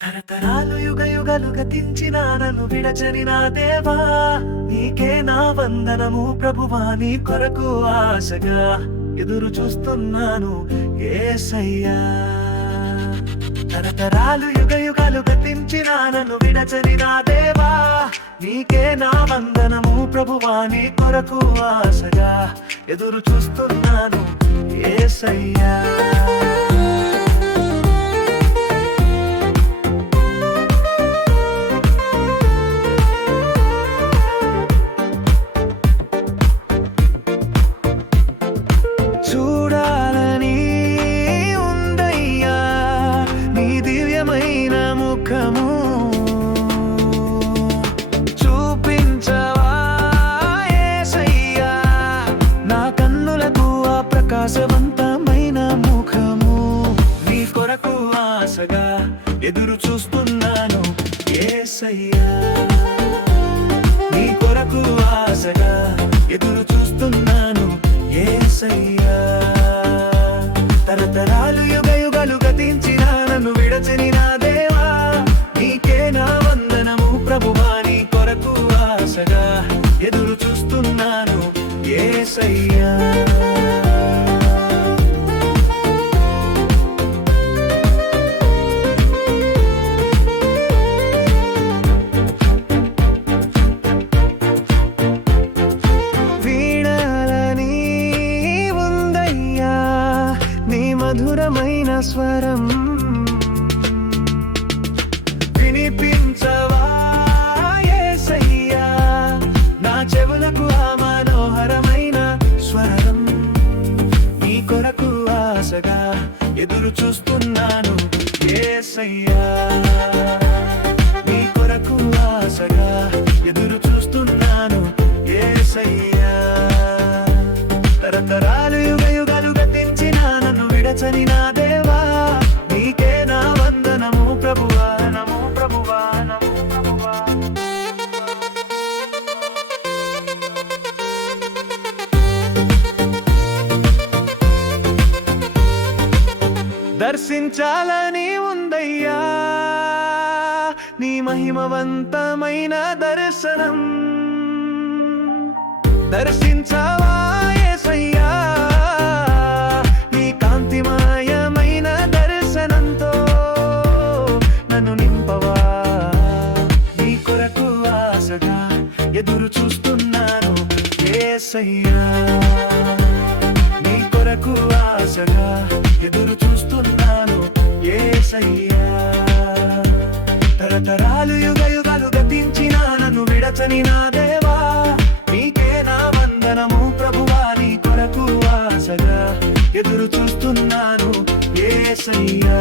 తరతరాలు యుగ యుగలు గతించిన నన్ను విడచని నా దేవా నీకే నా వందనము ప్రభువా నీ కొరకు ఆశగా ఎదురు చూస్తున్నాను ఏసయ్యా. తరతరాలు యుగ యుగాలు గతించిన నన్ను విడచని నా దేవా నీకే నా వందనము ప్రభువా నీ కొరకు ఆశగా ఎదురు చూస్తున్నాను ఏసయ్యా. ముఖము చూపించవా యేసయ్యా నా కన్నులకు ఆ ప్రకాశవంతమైన ముఖము. నీ కొరకు ఆశగా ఎదురు చూస్తున్నాను ఏసయ్యా. నీ కొరకు ఆశగా ఎదురు చూస్తున్నాను ఏసయ్యా. ఏసయ్యా ఉందయ్యా నీ మధురమైన స్వరం. వినిపించవా? ఆశగా ఎదురు చూస్తున్నాను ఏసయ్యా. దర్శించాలని ఉందయ్యా. నీ మహిమవంతమైన దర్శనం. దర్శించవా యేసయ్యా నీ కాంతిమయమైన దర్శనంతో నన్ను నింపవా. నీ కొరకు ఆశగా ఎదురు చూస్తున్నాను ఏసయ్యా. కొరకు ఆశగా ఎదురు చూస్తున్నాను ఏసయ్యా. తరతరాలు యుగ యుగాలు గతించిన నన్ను విడచని నా దేవా. నీకే నా వందనము ప్రభువా నీ కొరకు ఆశగా ఎదురు చూస్తున్నాను ఏసయ్యా.